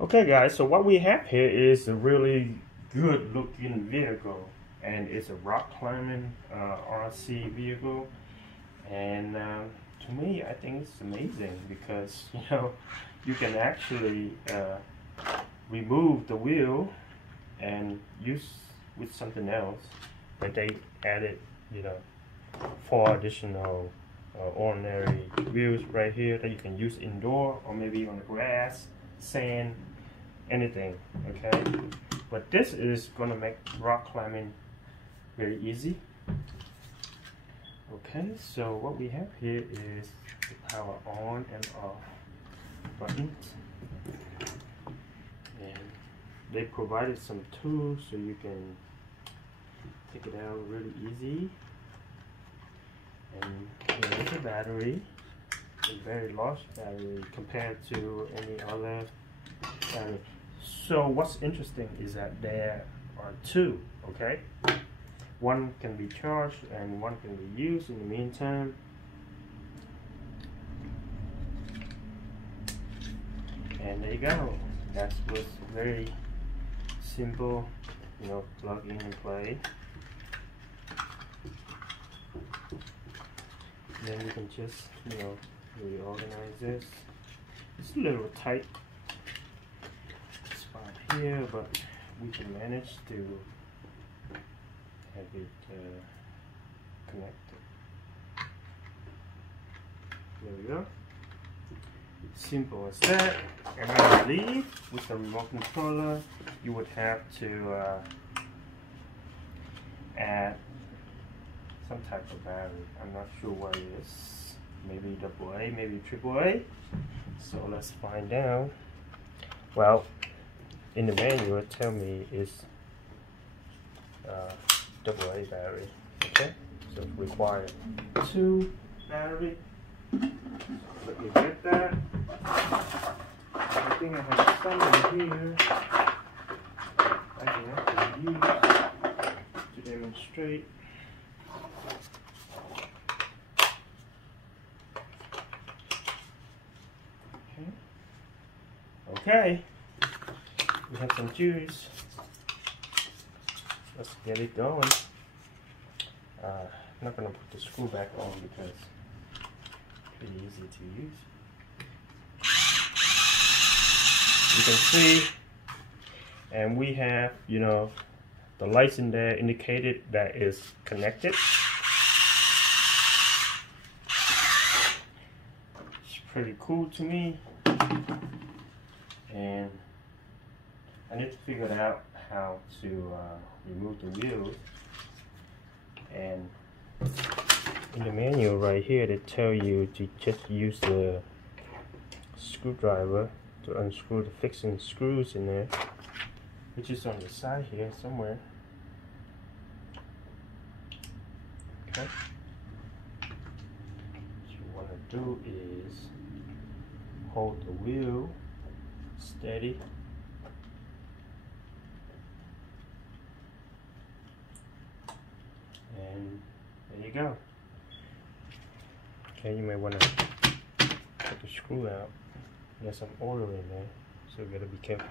Okay guys, so what we have here is a really good looking vehicle, and it's a rock climbing RC vehicle. And to me, I think it's amazing because you can actually remove the wheel and use with something else that they added, 4 additional ordinary wheels right here that you can use indoor or maybe on the grass, sand, anything. Okay, but this is gonna make rock climbing very easy. Okay, so what we have here is the power on and off buttons, and they provided some tools so you can take it out really easy. And here's the battery, a very large battery compared to any other battery. So what's interesting is that there are 2, okay? One can be charged and one can be used in the meantime. And there you go. That was very simple, plug in and play. Then you can just, reorganize this. It's a little tight spot here, but we can manage to have it connected. There we go. Simple as that. And I believe with the remote controller, you would have to add some type of battery. I'm not sure what it is. Maybe AA, maybe AAA. So let's find out. Well, in the manual, tell me it's AA battery. Okay, so it requires 2 battery. Let me get that. I think I have some in here I can actually use to demonstrate. Okay, we have some juice. Let's get it going. I'm not going to put the screw back on because it's pretty easy to use. You can see, and we have, the lights in there indicated that is connected. It's pretty cool to me. And I need to figure out how to remove the wheels. And in the manual right here, they tell you to just use the screwdriver to unscrew the fixing screws in there, which is on the side here somewhere. Okay. What you want to do is hold the wheel steady. And there you go. Okay, you may want to take the screw out. There's some oil in there, so you gotta be careful.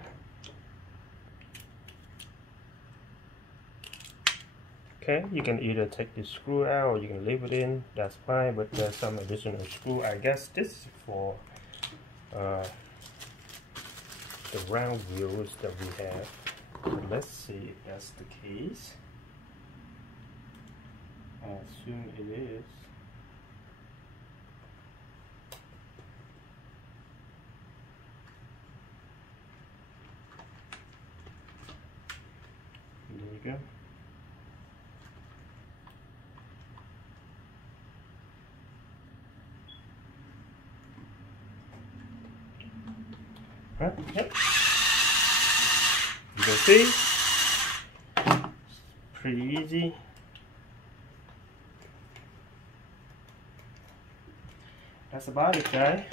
Okay, you can either take the screw out or you can leave it in, that's fine, but there's some additional screw. I guess this is for the round wheels that we have. So let's see if that's the case. I assume it is. There you go. Okay. You can see, it's pretty easy. That's about it, guys.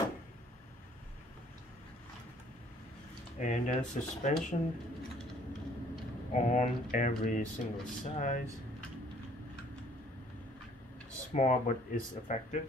And there's suspension on every single size. Small, but it's effective.